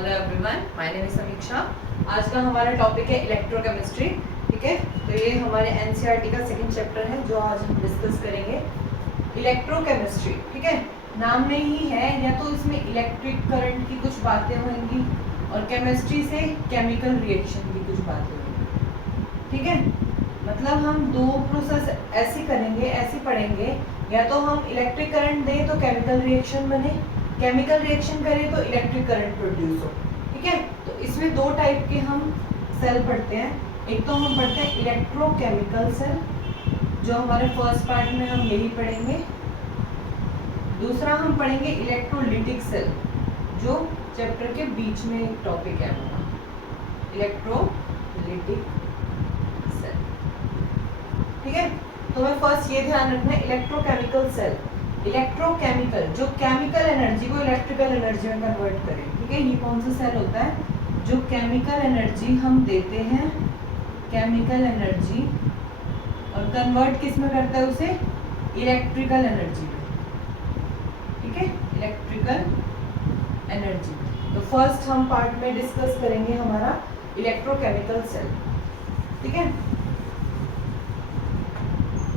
Hello everyone, my name is समीक्षा। आज का हमारा टॉपिक है इलेक्ट्रोकेमिस्ट्री। ठीक है, तो ये हमारे एनसीईआरटी का सेकंड चैप्टर है जो आज हम डिस्कस करेंगे। इलेक्ट्रोकेमिस्ट्री, ठीक है, नाम में ही है, या तो इसमें इलेक्ट्रिक करंट की कुछ बातें होंगी और केमिस्ट्री से केमिकल रिएक्शन की कुछ बातें होंगी। ठीक है, मतलब हम दो प्रोसेस ऐसे करेंगे, ऐसे पढ़ेंगे, या तो हम इलेक्ट्रिक करंट दें तो केमिकल रिएक्शन बने, केमिकल रिएक्शन करें तो इलेक्ट्रिक करंट प्रोड्यूस हो। ठीक है, तो इसमें दो टाइप के हम सेल पढ़ते हैं। एक तो हम पढ़ते हैं इलेक्ट्रोकेमिकल सेल, जो हमारे फर्स्ट पार्ट में हम यही पढ़ेंगे। दूसरा हम पढ़ेंगे इलेक्ट्रोलिटिक सेल, जो चैप्टर के बीच में एक टॉपिक है हमारा, इलेक्ट्रोलिटिक सेल। ठीक है, तो हमें फर्स्ट ये ध्यान रखना है, इलेक्ट्रोकेमिकल सेल, इलेक्ट्रोकेमिकल जो केमिकल एनर्जी को इलेक्ट्रिकल एनर्जी में कन्वर्ट करे। ठीक है, ये कौन सा सेल होता है जो केमिकल एनर्जी हम देते हैं, केमिकल एनर्जी, और कन्वर्ट किस में करता है उसे, इलेक्ट्रिकल एनर्जी में। ठीक है, इलेक्ट्रिकल एनर्जी। तो फर्स्ट हम पार्ट में डिस्कस करेंगे हमारा इलेक्ट्रोकेमिकल सेल। ठीक है,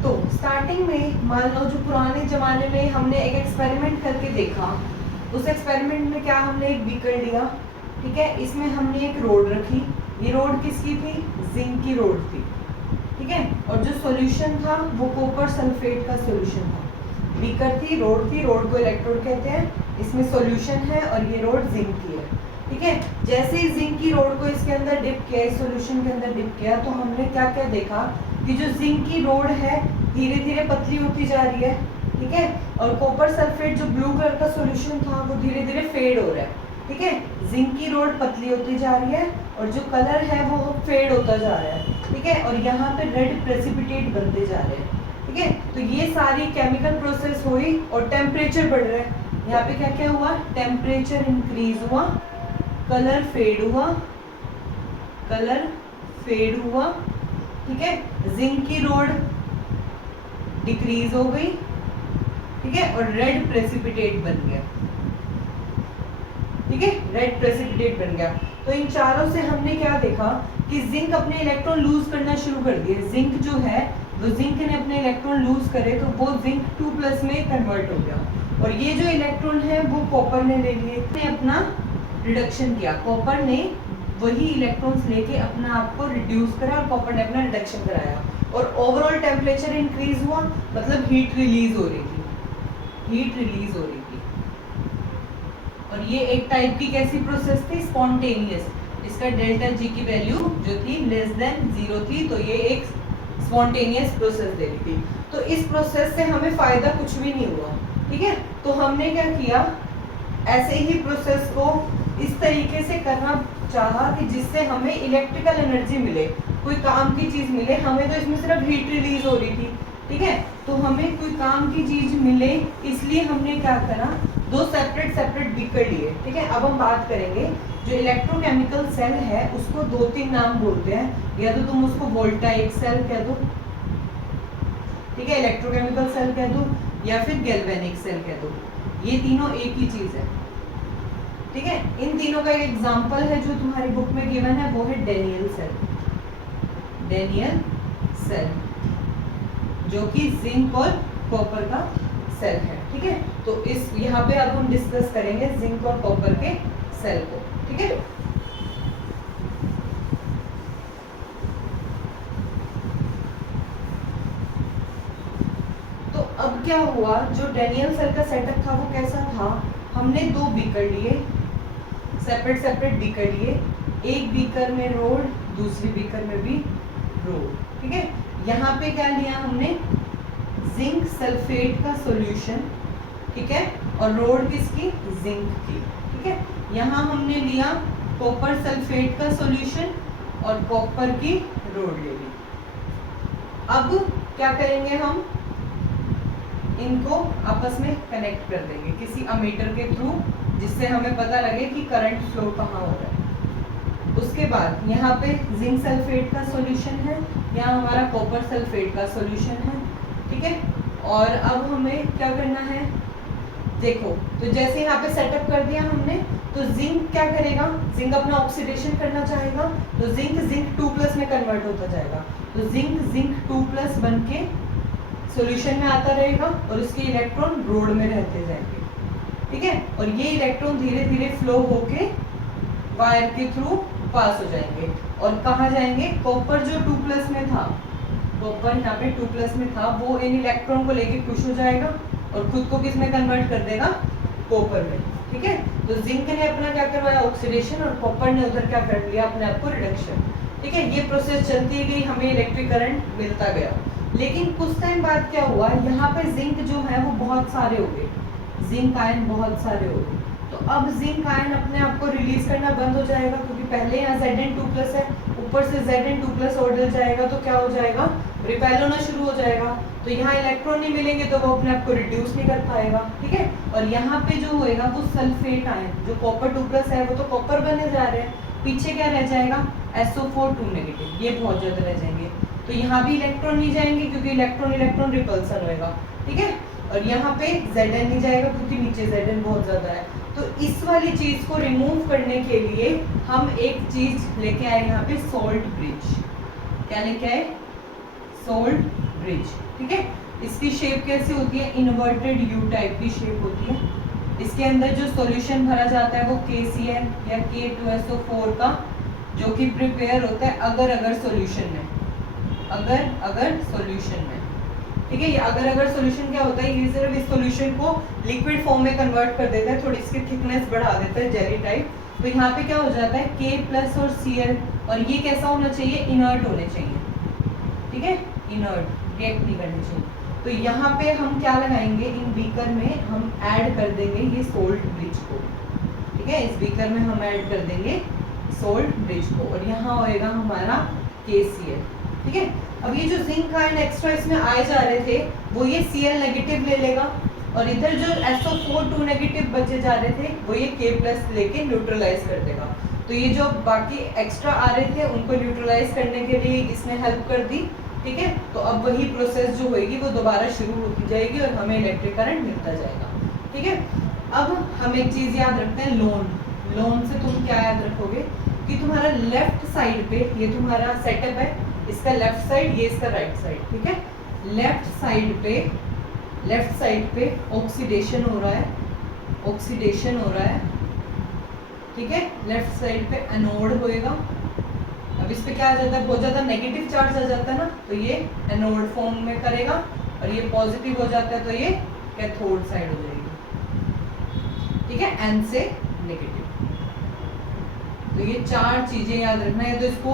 तो स्टार्टिंग में मान लो जो पुराने जमाने में हमने एक एक्सपेरिमेंट करके देखा, उस एक्सपेरिमेंट में क्या, हमने एक बीकर लिया। ठीक है, इसमें हमने एक रोड रखी, ये रोड किसकी थी, जिंक की रोड थी। ठीक है, और जो सॉल्यूशन था वो कॉपर सल्फेट का सॉल्यूशन था। बीकर थी, रोड थी, रोड को इलेक्ट्रोड कहते हैं, इसमें सॉल्यूशन है और ये रोड जिंक की है। ठीक है, जैसे ही जिंक की रोड को इसके अंदर डिप किया, इस सॉल्यूशन के अंदर डिप किया, तो हमने क्या क्या देखा कि जो जिंक की रोड है धीरे धीरे पतली होती जा रही है। ठीक है, और कॉपर सल्फेट जो ब्लू कलर का सॉल्यूशन था वो धीरे धीरे फेड हो रहा है। ठीक है, जिंक की रोड पतली होती जा रही है और जो कलर है वो फेड होता जा रहा है। ठीक है, और यहाँ पे रेड प्रेसिपिटेट बनते जा रहे हैं। ठीक है, तो ये सारी केमिकल प्रोसेस हुई और टेम्परेचर बढ़ रहा है। यहाँ पे क्या क्या हुआ, टेम्परेचर इंक्रीज हुआ, कलर फेड हुआ, कलर फेड हुआ। ठीक है, जिंक की रोड डिक्रीज हो गई। ठीक है, और रेड प्रेसिपिटेट बन गया। ठीक है, रेड प्रेसिपिटेट बन गया। तो इन चारों से हमने क्या देखा कि जिंक अपने इलेक्ट्रॉन लूज करना शुरू कर दिए। जिंक जो है वो जिंक ने अपने इलेक्ट्रॉन लूज करे तो वो जिंक 2+ में कन्वर्ट हो गया, और ये जो इलेक्ट्रॉन है वो कॉपर ने ले लिए, ने अपना रिडक्शन किया। कॉपर ने वही इलेक्ट्रॉन्स लेके अपना आप को रिड्यूस करा और कॉपर ने अपना रिडक्शन कराया, और ओवरऑल टेम्परेचर इंक्रीज हुआ, मतलब हीट रिलीज हो रही थी, हीट रिलीज हो रही थी। और ये एक टाइप की कैसी प्रोसेस थी, स्पॉन्टेनियस। इसका डेल्टा जी की वैल्यू जो थी <0 थी, तो ये एक स्पॉन्टेनियस प्रोसेस दे रही थी। तो इस प्रोसेस से हमें फायदा कुछ भी नहीं हुआ। ठीक है, तो हमने क्या किया, ऐसे ही प्रोसेस को इस तरीके से करना चाहा कि जिससे हमें इलेक्ट्रिकल एनर्जी मिले, कोई काम की चीज मिले। हमें तो इसमें सिर्फ हीट रिलीज हो रही थी। ठीक है, तो हमें कोई काम की चीज मिले, इसलिए हमने क्या करा, दो सेपरेट बीकर लिए। ठीक है, अब हम बात करेंगे जो इलेक्ट्रोकेमिकल सेल है उसको 2-3 नाम बोलते हैं, या तो तुम उसको वोल्टाइक सेल कह दो, ठीक है, इलेक्ट्रोकेमिकल सेल कह दो, या फिर गैल्वेनिक सेल कह दो। ये तीनों एक ही चीज है। ठीक है, इन तीनों का एक एग्जांपल है जो तुम्हारी बुक में गिवन है, वो है डेनियल सेल। डेनियल सेल जो कि जिंक और कॉपर का सेल है। ठीक है, तो इस यहाँ पे अब हम डिस्कस करेंगे जिंक और कॉपर के सेल को। ठीक है, तो अब क्या हुआ, जो डेनियल सेल का सेटअप था वो कैसा था, हमने 2 बीकर लिए, सेपरेट बीकर लिए, एक बीकर में रोड, दूसरी बीकर में भी रोड। ठीक है, यहाँ पे क्या लिया हमने, जिंक सल्फेट का सॉल्यूशन। ठीक है, और रोड किसकी, जिंक की। ठीक है, यहाँ हमने लिया कॉपर सल्फेट का सॉल्यूशन और कॉपर की रोड ले ली। अब क्या करेंगे, हम इनको आपस में कनेक्ट कर देंगे किसी अमीटर के थ्रू, जिससे हमें पता लगे कि करंट फ्लो कहाँ हो रहा है। उसके बाद यहाँ पे जिंक सल्फेट का सॉल्यूशन है, यहाँ हमारा कॉपर सल्फेट का सॉल्यूशन है। ठीक है, और अब हमें क्या करना है, देखो, तो जैसे यहाँ पे सेटअप कर दिया हमने, तो जिंक क्या करेगा, जिंक अपना ऑक्सीडेशन करना चाहेगा, तो जिंक 2+ में कन्वर्ट होता जाएगा, तो जिंक 2+ बन के सॉल्यूशन में आता रहेगा और उसके इलेक्ट्रॉन रोड में रहते जाएंगे, ठीक है। और ये इलेक्ट्रॉन धीरे धीरे फ्लो होके वायर के थ्रू पास हो जाएंगे और कहाँ जाएंगे, कॉपर जो 2+ में था, कॉपर यहाँ पे 2+ में था, वो इन इलेक्ट्रॉन को लेके खुश हो जाएगा और खुद को किस में कन्वर्ट कर देगा, कॉपर में, ठीक है। तो जिंक ने अपना क्या करवाया, ऑक्सीडेशन, और कॉपर ने उधर क्या कर लिया, अपने आप को रिडक्शन, ठीक है। ये प्रोसेस चलती गई, हमें इलेक्ट्रिक करंट मिलता गया। लेकिन कुछ टाइम बाद क्या हुआ, यहाँ पे जिंक जो है वो बहुत सारे हो गए, जिंक आयन बहुत सारे हो गए, तो अब जिंक आयन अपने आप को रिलीज करना बंद हो जाएगा, क्योंकि पहले यहाँ Zn2+ है, ऊपर से Zn2+ ऑर्डर जाएगा, तो क्या हो जाएगा, रिपेल होना शुरू हो जाएगा, तो यहाँ इलेक्ट्रॉन नहीं मिलेंगे तो वो अपने आप को रिड्यूस नहीं कर पाएगा, ठीक है। और यहाँ पे जो होएगा वो सल्फेट आयन, जो कॉपर 2+ है वो तो कॉपर बने जा रहे हैं, पीछे क्या रह जाएगा, SO4 2-, ये बहुत ज्यादा रह जाएंगे, तो यहाँ भी इलेक्ट्रॉन नहीं जाएंगे क्योंकि इलेक्ट्रॉन रिपल्सन होएगा, ठीक है। और यहाँ पे Zn नहीं जाएगा क्योंकि नीचे Zn बहुत ज्यादा है। तो इस वाली चीज को रिमूव करने के लिए हम एक चीज लेके आए यहाँ पे, सॉल्ट ब्रिज। क्या लेके आए, सॉल्ट ब्रिज, ठीक है। इसकी शेप कैसी होती है, इन्वर्टेड यू टाइप की शेप होती है। इसके अंदर जो सॉल्यूशन भरा जाता है वो KCl या K2SO4 का, जो कि प्रिपेयर होता है अगर सॉल्यूशन में, अगर सॉल्यूशन में, ठीक है। ये अगर सॉल्यूशन क्या होता है, ये सिर्फ इस सॉल्यूशन को लिक्विड फॉर्म में कन्वर्ट कर देता है, थोड़ी इसकी थिकनेस बढ़ा देता है, जेली टाइप। तो यहाँ पे क्या हो जाता है, K+ और Cl, और ये कैसा होना चाहिए, इनर्ट होने चाहिए, ठीक है, इनर्ट, रिएक्ट नहीं करने चाहिए। तो यहाँ पे हम क्या लगाएंगे, इन बीकर में हम ऐड कर देंगे ये सोल्ट ब्रिज को, ठीक है। इस बीकर में हम ऐड कर देंगे सोल्ट ब्रिज को, और यहाँ होएगा हमारा KCl, ठीक है। अब ये जो जिंक आयन एक्स्ट्रा इसमें आए जा रहे थे, वो ये Cl नेगेटिव ले लेगा, और इधर जो SO4 2- बचे जा रहे थे वो ये K+ लेके न्यूट्रलाइज कर देगा। तो ये जो बाकी एक्स्ट्रा आ रहे थे उनको न्यूट्रलाइज करने के लिए इसने हेल्प कर दी, ठीक है। तो अब वही प्रोसेस जो होगी वो दोबारा शुरू होती जाएगी और हमें इलेक्ट्रिक करंट मिलता जाएगा, ठीक है। अब हम एक चीज याद रखते हैं, लोन से तुम क्या याद रखोगे कि तुम्हारा लेफ्ट साइड पे ये तुम्हारा सेटअप है, इसका लेफ्ट साइड, ये इसका राइट साइड, ठीक है। लेफ्ट साइड पे ऑक्सीडेशन हो रहा है, ठीक है। लेफ्ट साइड पे एनोड होएगा। अब इस पे क्या आ जाता है, बहुत ज्यादा नेगेटिव चार्ज आ जाता है ना, तो ये एनोड फॉर्म में करेगा, और ये पॉजिटिव हो जाता है तो ये कैथोड साइड हो जाएगी, ठीक है, N से नेगेटिव। तो ये 4 चीजें याद रखना है। तो इसको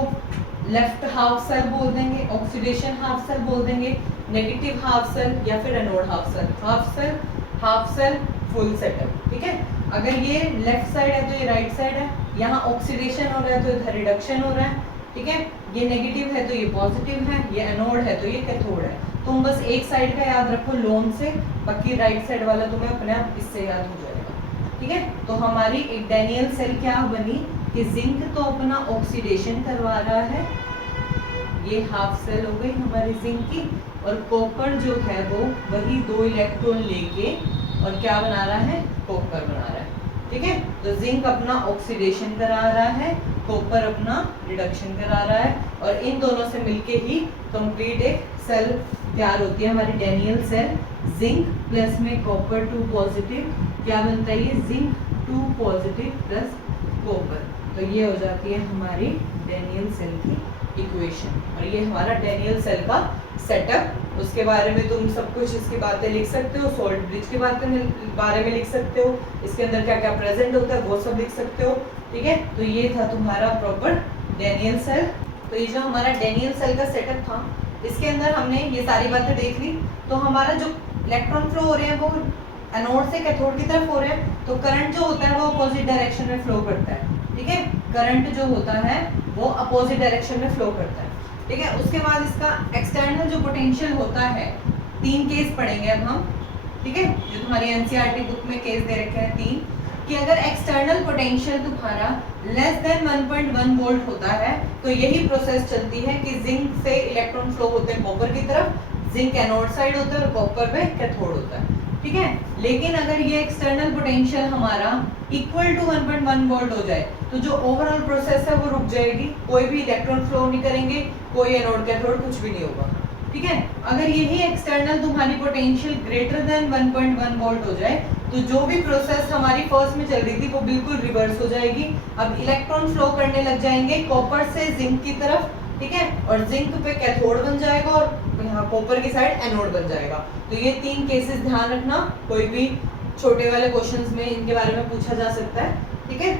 लेफ्ट हाफ सेल बोल देंगे, ऑक्सीडेशन हाफ सेल बोल देंगे, नेगेटिव हाफ सेल, या फिर anode half cell full setup, ठीक है। अगर ये लेफ्ट साइड है तो ये राइट साइड है, यहाँ ऑक्सीडेशन हो रहा है तो इधर रिडक्शन हो रहा है, ठीक है। ये नेगेटिव है तो ये पॉजिटिव है, ये एनोड है तो ये कैथोड है। तुम बस एक साइड का याद रखो लोन से, बाकी राइट साइड वाला तुम्हें अपने आप इससे याद हो जाएगा, ठीक है। तो हमारी एक डैनियल सेल क्या बनी कि जिंक तो अपना ऑक्सीडेशन करवा रहा है, ये हाफ सेल हो गई हमारी जिंक की, और कॉपर जो है वो वही 2 इलेक्ट्रॉन लेके और क्या बना रहा है, कॉपर बना रहा है, ठीक है। तो जिंक अपना ऑक्सीडेशन करा रहा है, कॉपर अपना रिडक्शन करा रहा है, और इन दोनों से मिलके ही कंप्लीट एक सेल तैयार होती है हमारी डैनियल सेल। जिंक प्लस में कॉपर 2 पॉजिटिव, क्या बनता है ये, जिंक 2 पॉजिटिव प्लस कॉपर। तो ये हो जाती है हमारी डैनियल सेल की इक्वेशन, और ये हमारा डैनियल सेल का सेटअप। उसके बारे में तुम सब कुछ इसकी बातें लिख सकते हो, सॉल्ट ब्रिज के बारे में लिख सकते हो, इसके अंदर क्या क्या प्रेजेंट होता है वो सब लिख सकते हो, ठीक है। तो ये था तुम्हारा प्रॉपर डैनियल सेल। तो ये जो हमारा डैनियल सेल का सेटअप था, इसके अंदर हमने ये सारी बातें देख ली। तो हमारा जो इलेक्ट्रॉन फ्लो हो रहे हैं वो एनोड से कैथोड की तरफ हो रहे हैं, तो करंट जो होता है वो अपोजिट डायरेक्शन में फ्लो करता है, ठीक है। करंट जो होता है वो अपोजिट डायरेक्शन में फ्लो करता है, ठीक है। उसके बाद इसका एक्सटर्नल जो पोटेंशियल होता है, 3 केस पढ़ेंगे अब हम, ठीक है, जो तुम्हारी एनसीईआरटी बुक में केस दे रखे हैं 3, कि अगर एक्सटर्नल पोटेंशियल तुम्हारा लेस देन 1.1 वोल्ट होता है तो यही प्रोसेस चलती है कि जिंक से इलेक्ट्रॉन फ्लो होते हैं कॉपर की तरफ, जिंक एनोड साइड होता है और कॉपर पे कैथोड होता है, ठीक है। लेकिन अगर ये एक्सटर्नल पोटेंशियल हमारा इक्वल टू 1.1 वोल्ट हो जाए तो जो ओवरऑल प्रोसेस है वो रुक जाएगी, कोई भी इलेक्ट्रॉन फ्लो नहीं करेंगे, कोई एनोड कैथोड कुछ भी नहीं होगा। ठीक है। अगर यही एक्सटर्नल तुम्हारी पोटेंशियल ग्रेटर देन 1.1 वोल्ट हो जाए तो जो भी प्रोसेस हमारी फर्स्ट में चल रही थी वो बिल्कुल रिवर्स हो जाएगी। अब इलेक्ट्रॉन फ्लो करने लग जाएंगे कॉपर से जिंक की तरफ, ठीक है, और जिंक पे कैथोड बन जाएगा और यहाँ कॉपर की साइड एनोड बन जाएगा। तो ये 3 केसेस ध्यान रखना, कोई भी छोटे वाले क्वेश्चंस में इनके बारे में पूछा जा सकता है। ठीक है।